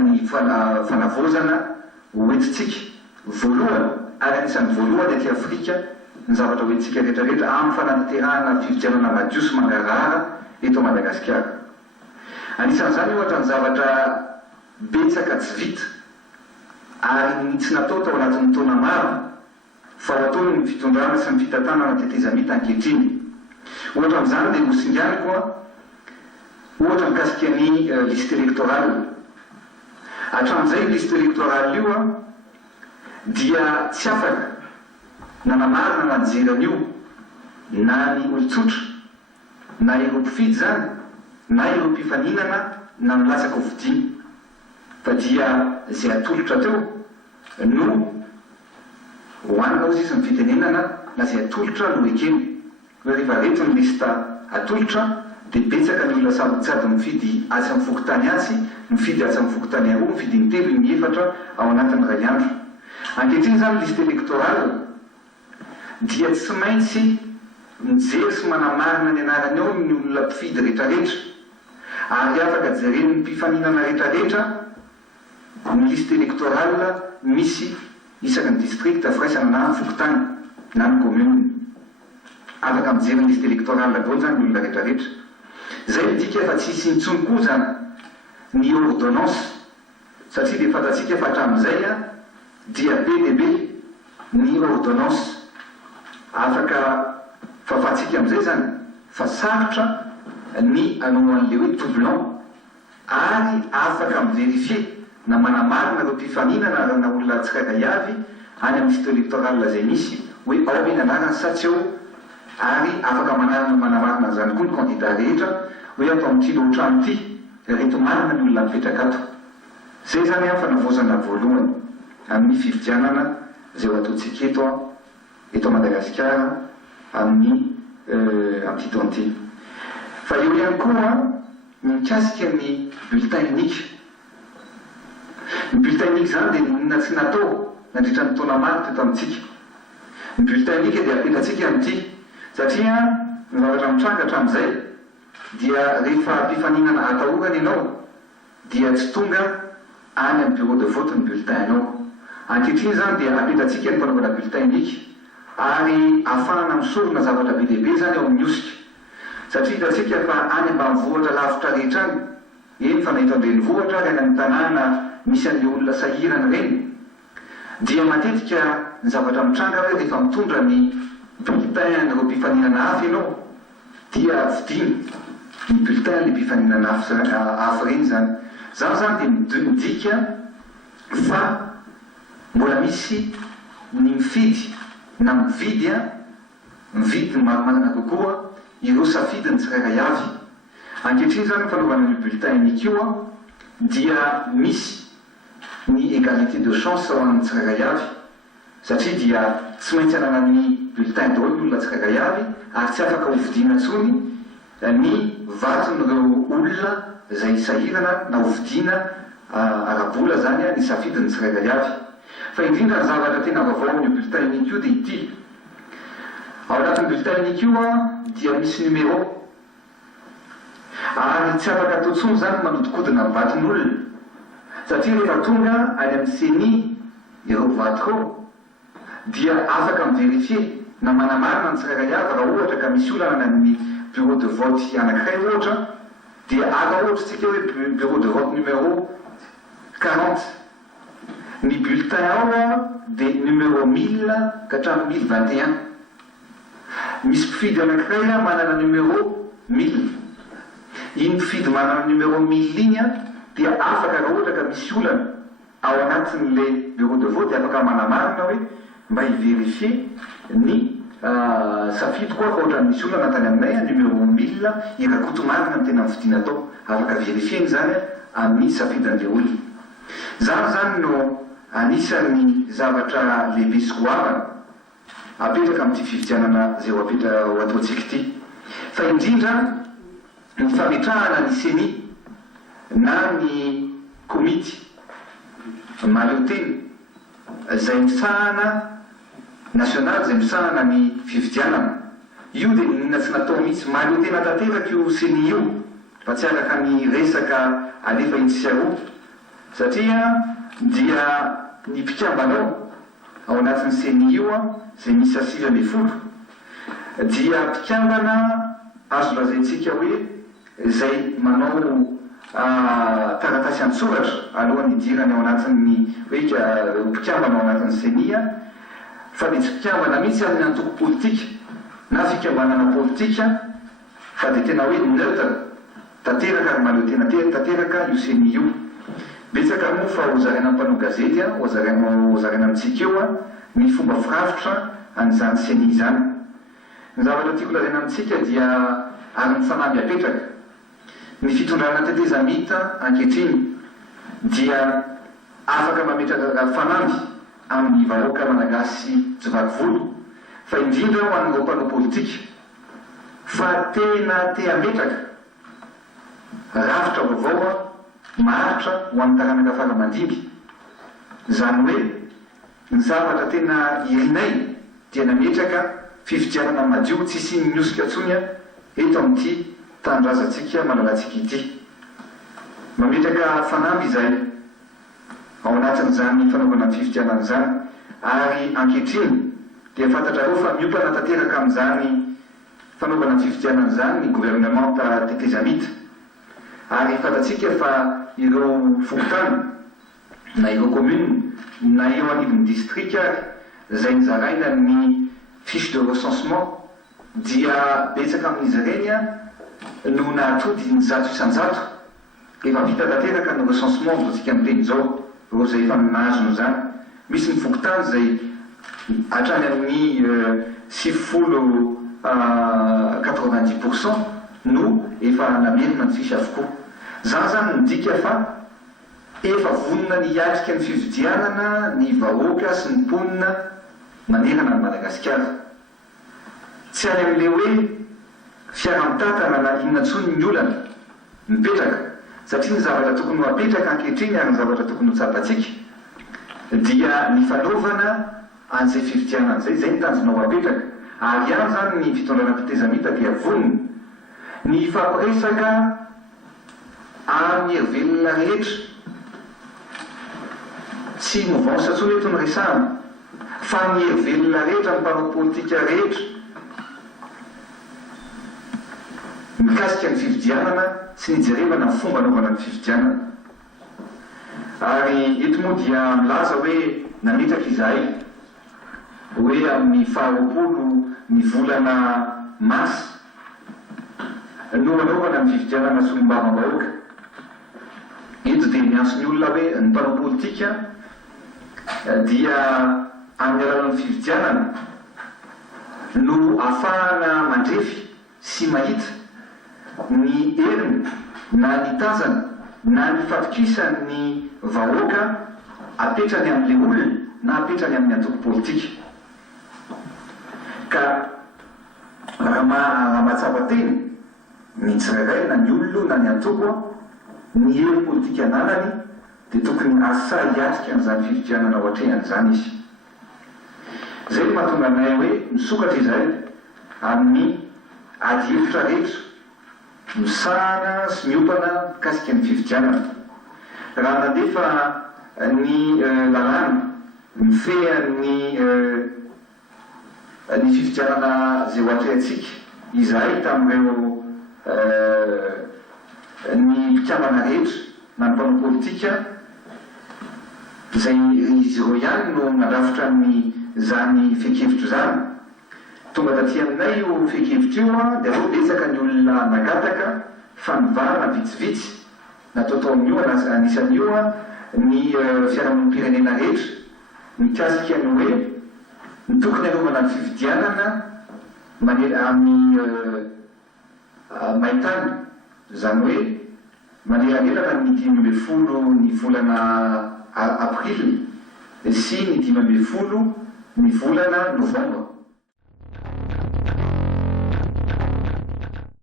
ny fanavozana hoentitsika voalohany ary anisan'ny voalohany aty Afrika ny zavatra hoentsika rehetrarehetra amin'ny fananterahana fifidianana madio sy mangarahara eto Madagasikara. Anisan'izany ohatra ny zavatra betsaka tsy vita ary tsy natao tao anatin'ny taona maro fa ataony ny fitondrana sy ny fitantanana tetezamita ankehitriny. Ohatra amin'izany dia nosingany koa ohatra mikasika ny liste électorale. Hatramin'izay liste électorale io dia tsy afaka nanamarina na nijeran'io na ny olon-tsotra na ireo mpifidy zany na ireo mpifaninana na milatsaka ho vidiana fa dia zay atolotra teo no hoanina ozy izy ny fitenenana na zay atolotra no ekeny. Hoe rehefa reto ny lista atolotra dia betsaka ny olona sady mifidy asy amin'ny fokotany asy, mifidy asy amin'ny fokotany aroa, mifidy ny telo, ny efatra ao anatin'ny ray andro. Ankehitriny zany liste électorale dia tsy maintsy mijery sy manamarina ny anarany ao ny olona mpifidy rehetrarehetra ary afaka jeren'ny mpifaninana rehetrarehetra ny liste électorale misy isaky ny district firaisana na fokotany na ny commune. Afaka mijery ny liste électorale daholo zany ny olona rehetrarehetra. Zay midika fa tsisy intsony koa zany ny ordonnance satria dia fantatsika fa hatramin'izay dia be dia be ny ordonnance. Afaka fahafatsika amin'izay zany fa sarotra ny anoan'le hoe doublon ary afaka miverifie na manamarina ireo mpifaninana na olona tsirairay avy any amin'ny liste électorale zay misy hoe ao ny anarany sa tsy ao ary afaka manamarina zany koa ny candidat rehetra hoe atao amin'ity loatra amin'ity reto marina ny olona mipetraka ato. Zay zany fanavozana voalohany amin'ny fifidianana zay ho ataontsika eto Madagasikara amin'ny amin'ity taona ity. Fa eo ihany koa mikasika ny bulletin unique. Ny bulletin unique zany dia ninona tsy natao nandritra ny taona maro teto amintsika. Ny bulletin unique dia apetratsika amin'ity satria ny zavatra mitranga hatramin'izay dia rehefa mpifaninana atahorana ianao dia tsy tonga any amin'ny bureau de vote ny bulletin anao. Ankehitriny zany dia apetratsika ny fanaovana bulletin unique ary ahafahana misorona zavatra be dehibe zany ao amin'ny osika satria hitantsika fa any ambanivohitra lavitra rehetra any eny fa nahita an-drenivohitra ary any amin'ny tanàna misy an'le olona sahirana reny dia matetika ny zavatra mitranga hoe rehefa mitondra ny bulletin n'ireo mpifaninana hafa ianao dia vidiny ny bulletin le mpifaninana hafa reny zany. Zany dia midika fa mbola misy ny mifidy na mividy mividy maromarina kokoa ireo safidy ny tsirairay avy. Ankehitriny zany fanaovana ny bulletin unique io dia misy ny égalité de chance ao amin'ny tsirairay avy satria dia tsy maintsy anana ny bulletin daholo ny olona tsirairay avy ary tsy afaka hovidiana ntsony ny vaton'ireo olona zay sahirana na hovidiana arabola zany ny safidy ny tsirairay avy. Fa indrindra ny zavatra tena vaovao ny bulletin unique io dia ity. Ao anatin'ny bulletin unique io dia misy numéro ary tsy afaka atao intsony zany manodikodina ny vatin'olona satria rehefa tonga any amin'ny CENI ireo vato dia afaka miverifie na manamarina ny tsirairay avy raha ohatra ka misy olana amin'ny bureau de vote anankiray ohatra dia aka ohatritsika hoe bureau de vote numéro 40 ny bulletin ao dia numéro 1000 ka hatramin'ny 1021. Misy mpifidy anankiray manana numéro 1000. Iny mpifidy manana numéro 1000 iny dia afaka raha ohatra ka misy olana ao anatin'le bureau de vote afaka manamarina hoe mba hiverifie ny safidy koa fa ohatra misy olana tany aminay numéro 1000 irakoto marina ny tena mifidiana atao afaka verifieny zany amin'ny safidin'le olona. Zany no anisan'ny zavatra lehibe sy goavana apetraka amin'ity fifidianana zay ho ataontsika ity. Fa indrindra ny fametrahana ny CENI na ny komity mahaleoteny zay misahana national zay misahana ny fifidianana io dia ninona tsy natao mihitsy mahaleotena tanteraka io CENI io fa tsy araka ny resaka alefa iny sy aroa satria dia ny mpikambanao ao anatin'ny seni io zay misy 8 dia mpikambana azo lazaintsika hoe zay manao taratasy an-tsoratra alohan'ny idirany ao anatin'ny hoe mpikambana ao anatin'ny senia fa dia tsy mpikambana mihitsy amin'ny antoko politika na fikambanana politika fa dia tena hoe neutre tanteraka ary maleo tena tanteraka io seni io. Betsaka moa fa hozaraina mpanao gazety hozaraina amintsika eo ny fomba firafitra an'izany seni izany. Ny zavatra tiako lazaina amintsika dia ary ny fanamby apetraka. Ny fitondrana tetezamita ankehitriny dia afaka mametraka fanamby amin'ny vahoaka malagasy tsy vaky volo, fa indrindra ho an'ireo mpanao politika fa tena te ametraka rafitra vaovao maritra ho amin'ny taranaka faramandimby. Zany hoe ny zavatra tena irinay dia nametraka fifidianana madio tsisy miosika ntsony eto amin'ity tanindrazantsika malalantsika ity. Mametraka fanamby izay ao anatin'izany fanaovana ny fifidianana izany, ary ankehitriny dia fantatrareo fa miopana tanteraka amin'izany fanaovana ny fifidianana izany ny gouvernement tetezamita, ary fantatsika fa ireo fokotany na ireo commune na eo anivon'ny district ary zay nizaraina ny fiche de recensement dia betsaka amin'izy ireny no nahatody ny 100 efa vita tanteraka ny recensement zotsika miteny zao ro zay efa nahazo zany. Misy ny fokotany zay hatrany amin'ny 90% no efa namerina ny fiche avokoa. Zany zany midika fa efa vonona ny iatrika ny fividianana ny vahoaka sy ny mponina manerana ny Madagasikara. Tsy any amin'le hoe fiara-mitantana na inona ntsony ny olana mipetraka, satria ny zavatra tokony ho apetraka ankehitriny ary ny zavatra tokony ho tsapatsika dia ny fanaovana an'izay fividianana zay ny tanjona ho apetraka. Ary ihany zany ny fitondrana tetezamita dia vonona ny fampiresaka amin'ny hery velona rehetra, tsy mouvance ntsony eto ny resahana fa ny hery velona rehetra ny mpanao politika rehetra mikasika ny fividianana sy ny jerevana ny fomba anaovana ny fividianana. Ary eto moa dia milaza hoe nametraka izahay hoe amin'ny 20 ny volana mars no anaovana ny fividianana solombavam-bahoaka. Eto dia miantso ny olona hoe ny mpanao politika dia amin'ny alalan'ny fividianana no ahafahana mandrefy sy mahita ny heriny na ny tanjana na ny fatokisany vahoaka apetrany amin'le olona na apetrany amin'ny antoko politika. Ka raha mahatsapa teny ny tsirairay na ny olona na ny antoko ny hery politika ananany dia tokony asa hiatrika an'izany fividianana ho atrehany zany izy. Zay no mahatonga anay hoe misokatra izay amin'ny ady hevitra rehetra misahana sy miopana mikasika ny fividianana. Raha nandefa ny lalàna mifeha ny fividianana zay ho atrehantsika izahay tamin'ireo ny mpikambana rehetra na ny mpanao politika zay izy ireo ihany no nandrafitra ny zany fekevitro zany. Tonga taty aminay io fekevitro io dia ro betsaka ny olona nagataka fanovana vitsivitsy nataotao amin'io anisan'io ny fiarahamonim-pirenena rehetra mikasika ny hoe ny tokony anaovana ny fividianana amin'ny maintany, zany hoe maneranelana ny 10 ny volana aprily sy ny 10 ny volana novembre.